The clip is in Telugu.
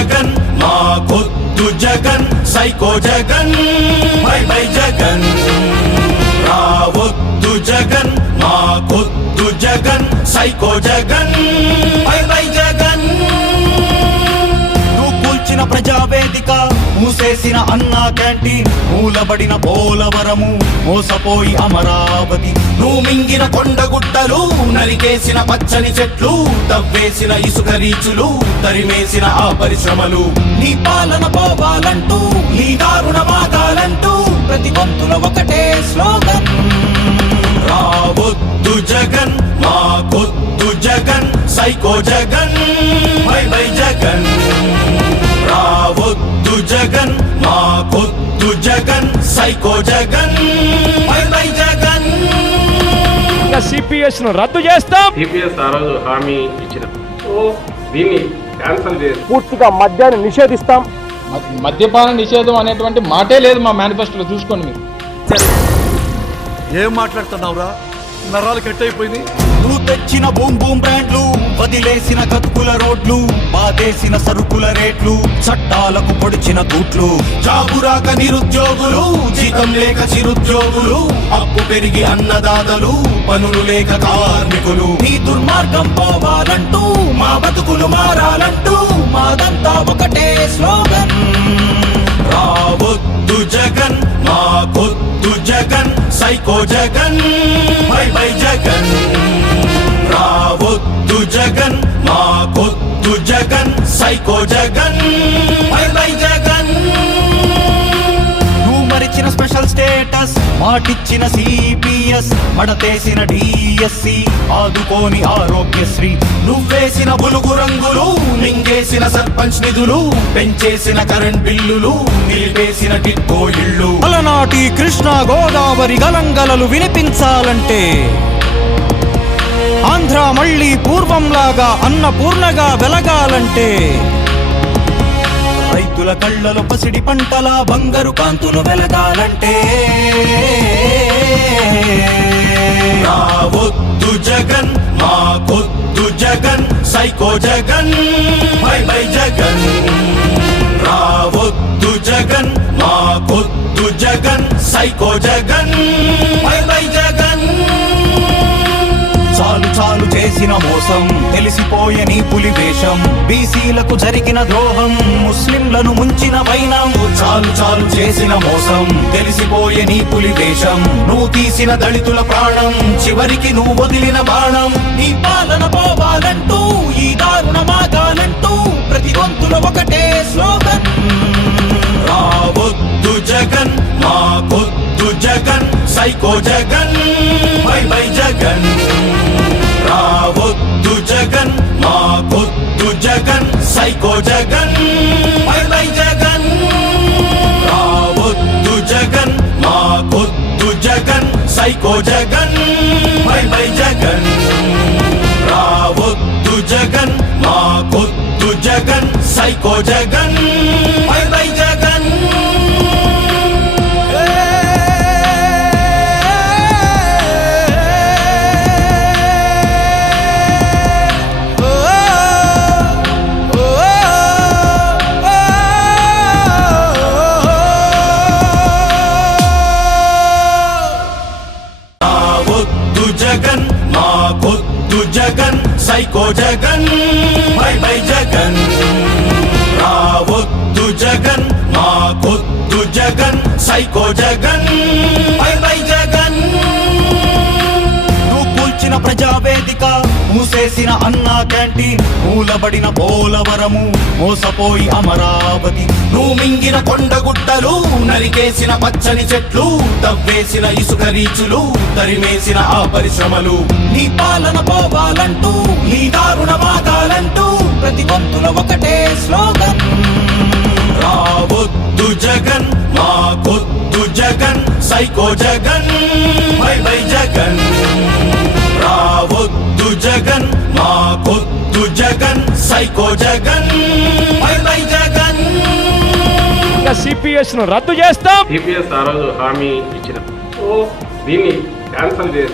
జగన్ మాకొద్దు Jagan psycho Jagan bye bye Jagan రావొద్దు జగన్ మాకొద్దు Jagan psycho Jagan bye bye Jagan నువ్వు కూల్చిన ప్రజావేదిక మూసేసిన అన్నా క్యాంటీన్ మూలబడిన పోలవరము మోసపోయి అమరావతి నువ్వు మింగిన కొండగుట్టలు నరికేసిన పచ్చని చెట్లు తవ్వేసిన ఇసుక రీచులు తరిమేసిన ఆ పరిశ్రమలు నీ పాలన పోవాలంటూ నీ దారుణమాగాలంటూ ప్రతి గొంతులో ఒకటే స్లోగన్ రావొద్దు జగన్ మాకొద్దు Jagan psycho Jagan bye bye Jagan రావొద్దు జగన్ మాకొద్దు Jagan psycho Jagan bye bye Jagan CPS ను రద్దు చేస్తాం. సిపిఎస్ ఆ రోజు హామీ ఇచ్చిన దీన్ని క్యాన్సల్ చేసి పూర్తిగా మద్యాన్ని నిషేధిస్తాం. మద్యపాన నిషేధం అనేటువంటి మాటే లేదు మా మేనిఫెస్టోలో, చూసుకోండి మీరు. ఏం మాట్లాడుతున్నావురా, నరాలు కట్ అయిపోయింది. నువ్వు తెచ్చిన బూమ్ బూమ్ బ్రాండ్లు వదిలేసిన కతుకుల రోడ్లు బాధేసిన సరుకుల రేట్లు చట్టాలకు పొడిచిన తూట్లు జాబురాక నిరుద్యోగులు జీతం లేక చిరుద్యోగులు అప్పు పెరిగి అన్నదాతలు పనులు లేక కార్మికులు నీ దుర్మార్గం పోవాలంటూ మా బతుకులు మారాలంటూ మాదంతా ఒకటే స్లోగన్ రావొద్దు జగన్ మాకొద్దు Jagan psycho Jagan bye bye Jagan రావొద్దు జగన్ మాకొద్దు Jagan psycho Jagan bye bye Jagan నువ్వు మరిచిన స్పెషల్ స్టేటస్ మాటిచ్చిన సిపిఎస్ మడతేసిన డిఎస్సి ఆదుకోని ఆరోగ్యశ్రీ నువ్వేసిన బులుగు రంగులు మింగేసిన సర్పంచ్ నిధులు పెంచేసిన కరెంట్ బిల్లులు నిలిపేసిన టిక్కో ఇళ్ళు అలనాటి కృష్ణా గోదావరి గలంగలలు వినిపించాలంటే ఆంధ్ర మళ్ళీ పూర్వంలాగా అన్నపూర్ణగా వెలగాలంటే రైతుల కళ్ళలో పసిడి పంటల బంగారు కాంతులు వెలగాలంటే రావొద్దు జగన్ మాకొద్దు Jagan psycho Jagan bye bye Jagan రావొద్దు జగన్ మాకొద్దు Jagan psycho Jagan bye bye Jagan చాలు చాలు చేసిన మోసం తెలిసిపోయే నీ పులి వేషం బీసీలకు జరిగిన ద్రోహం ముస్లింలను ముంచిన వైనం చాలు చాలు చేసిన మోసం తెలిసిపోయే నీ పులి వేషం నువ్వు తీసిన దళితుల ప్రాణం చివరికి నువ్వు వదిలిన బాణం నీ పాలన పోవాలంటూ ఈ దారుణమాగాలంటూ ప్రతి గొంతులో ఒకటే స్లోగన్ రావొద్దు జగన్ మాకొద్దు Jagan psycho Jagan bye bye Jagan రావొద్దు జగన్ మాకొద్దు Jagan psycho Jagan bye bye Jagan రావొద్దు జగన్ మాకొద్దు Jagan psycho Jagan bye bye Jagan రావొద్దు జగన్ మాకొద్దు Jagan psycho Jagan bye bye Jagan Jagan మాకొద్దు Jagan psycho Jagan bye bye Jagan రావొద్దు జగన్ మాకొద్దు Jagan psycho Jagan bye bye Jagan నువ్వు కూల్చిన ప్రజావేదిక మూసేసిన అన్నా క్యాంటీన్ మూలబడిన పోలవరము మోసపోయి అమరావతి నువ్వు మింగిన కొండగుట్టలు నరికేసిన పచ్చని చెట్లు తవ్వేసిన ఇసుక రీచులు తరిమేసిన ఆ పరిశ్రమలు నీ పాలన పోవాలంటూ నీ దారుణమాగాలంటూ ప్రతి గొంతులో ఒకటే స్లోగన్ రావొద్దు జగన్ మాకొద్దు Jagan psycho Jagan bye bye Jagan రావొద్దు జగన్ మాకొద్దు Jagan psycho Jagan bye bye Jagan CPS ను రద్దు చేస్తాం. సిపిఎస్ ఆ రోజు హామీ ఇచ్చిన దీన్ని క్యాన్సల్ చేసి